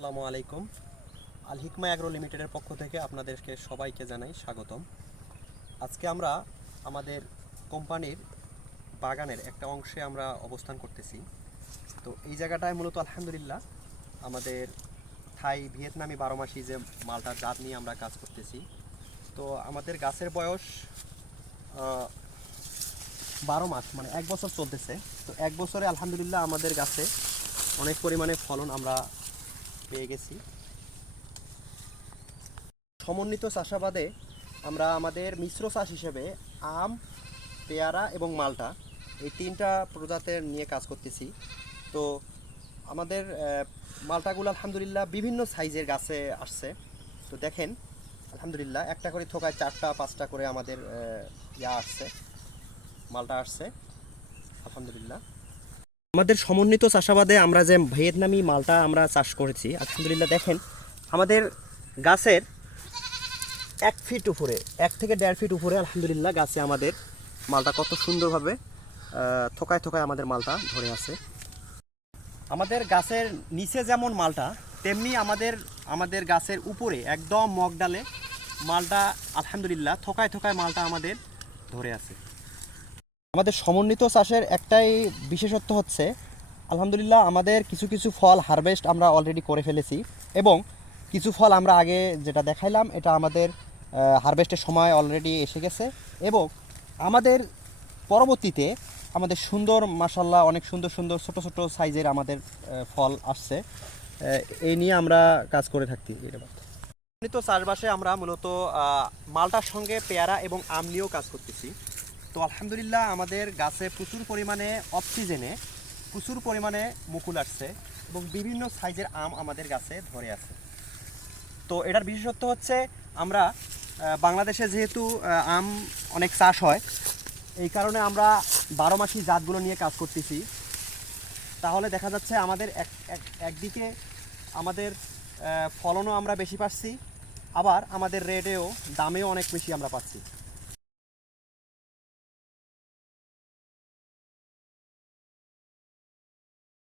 আসসালামু আলাইকুম। আল হিকমা অ্যাগ্রো লিমিটেডের পক্ষ থেকে আপনাদেরকে সবাইকে জানাই স্বাগতম। আজকে আমরা আমাদের কোম্পানির বাগানের একটা অংশে আমরা অবস্থান করতেছি। তো এই জায়গাটায় মূলত আলহামদুলিল্লাহ আমাদের থাই ভিয়েতনামি 12 মাসি যে মালটার জাত নিয়ে আমরা কাজ করতেছি। তো আমাদের গাছের বয়স 12 মাস, মানে 1 বছর চলতেছে। তো 1 বছরে আলহামদুলিল্লাহ আমাদের গাছে অনেক পরিমাণে ফলন আমরা পেয়ে গেছি। সমন্বিত চাষাবাদে আমরা আমাদের মিশ্র চাষ হিসেবে আম, পেয়ারা এবং মালটা এই 3টা প্রজাতির নিয়ে কাজ করতেছি। তো আমাদের মালটাগুলো আলহামদুলিল্লাহ বিভিন্ন সাইজের গাছে আসছে। তো দেখেন আলহামদুলিল্লাহ একটা করে থোকায় 4টা 5টা করে আমাদের আসছে, মালটা আসছে আলহামদুলিল্লাহ। আমাদের সমন্বিত চাষাবাদে আমরা যে ভিয়েতনামি মালটা আমরা চাষ করেছি আলহামদুলিল্লাহ, দেখেন আমাদের গাছের 1 ফিট উপরে, 1 থেকে 1.5 ফিট উপরে আলহামদুলিল্লাহ গাছে আমাদের মালটা কত সুন্দরভাবে থোকায় থোকায় আমাদের মালটা ধরে আছে। আমাদের গাছের নিচে যেমন মালটা, তেমনি আমাদের গাছের উপরে একদম মগ ডালে মালটা আলহামদুলিল্লাহ থোকায় থোকায় মালটা আমাদের ধরে আছে। আমাদের সমন্বিত চাষের একটাই বিশেষত্ব হচ্ছে আলহামদুলিল্লাহ আমাদের কিছু কিছু ফল হারভেস্ট আমরা অলরেডি করে ফেলেছি, এবং কিছু ফল আমরা আগে যেটা দেখাইলাম এটা আমাদের হারভেস্টের সময় অলরেডি এসে গেছে, এবং আমাদের পরবর্তীতে আমাদের সুন্দর মাশাল্লাহ অনেক সুন্দর সুন্দর ছোট ছোট সাইজের আমাদের ফল আসছে। এই নিয়ে আমরা কাজ করে থাকি। তো চাষবাসে আমরা মূলত মালটার সঙ্গে পেয়ারা এবং আম নিয়েও কাজ করতেছি। তো আলহামদুলিল্লাহ আমাদের গাছে প্রচুর পরিমাণে অফ সিজনে প্রচুর পরিমাণে মুকুল আসছে, এবং বিভিন্ন সাইজের আম আমাদের গাছে ধরে আছে। তো এটার বিশেষত্ব হচ্ছে আমরা বাংলাদেশে যেহেতু আম অনেক চাষ হয়, এই কারণে আমরা 12 মাসি জাতগুলো নিয়ে কাজ করতেছি। তাহলে দেখা যাচ্ছে আমাদের একদিকে আমাদের ফলনও আমরা বেশি পাচ্ছি, আবার আমাদের রেটেও দামেও অনেক বেশি আমরা পাচ্ছি।